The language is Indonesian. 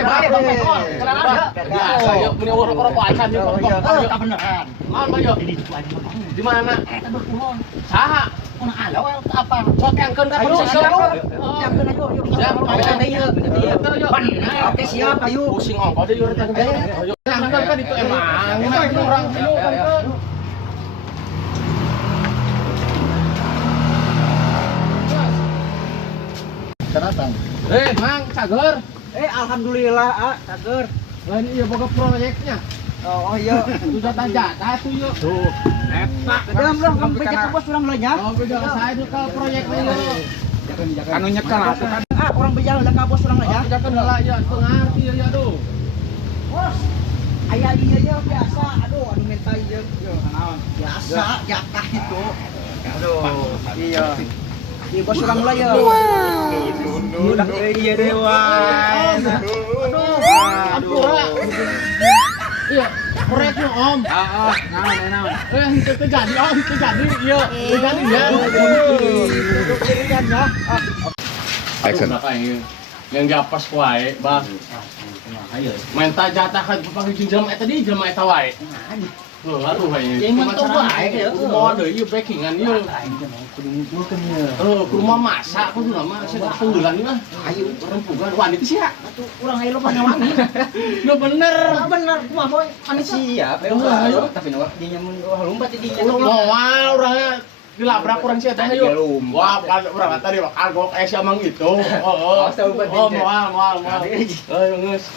Biasa ya punya orang-orang pacan ya kok beneran. Mana di mana? Saha? Kuna alau apa? Sok engkeun ka posisi. Siapkeun ayo. Siap, Oke siap ayo. Pusing ongko deui urang teh. Ayo. Engkeun kan itu emang orang dulu kan. Datang. Mang, cager. Alhamdulillah, cager. Lain iya boga proyeknya. Oh iya. Sudah jatah tuh yuk. Tuh. Eta. Kedam lah, kamu beja ke bos orang belanja. Oh, beda saya itu ke proyeknya yuk. Anu nyekel atuh kan. Orang beja udah ke bos orang belanja. Oh, jakan heula ya, pengarti ya tuh. Bos. Aya ieu ya biasa. Aduh, anu minta ieu. Naon? Biasa, jatah itu. Aduh, iya. Di bos orang mulai ya. Udah ieu dewa. Ampura. Iya, proyeknya Om. Naon. Itu jadi Om, itu jadi. Iya, itu jadi ya. Action. Yang diapas wae, Bang. Minta jatah kan pakai jenjam eta di jelema eta wae. Aduh we. Yang mentok wae ya. Mau deui ieu backingan ieu. Kurma masak kudu mah saya penggelan mah. Ayo rempugan wanita sih ya. Atuh urang aya lo wangi. Lu bener. Bener, kumaha boy? Anu Siap, tapi nu dinya mun lompat di dinya. Moal urangnya dilabrak urang sih eta yuk. Wah, kan urang tadi kagok si amang itu. Oh, moal. Ayo geus.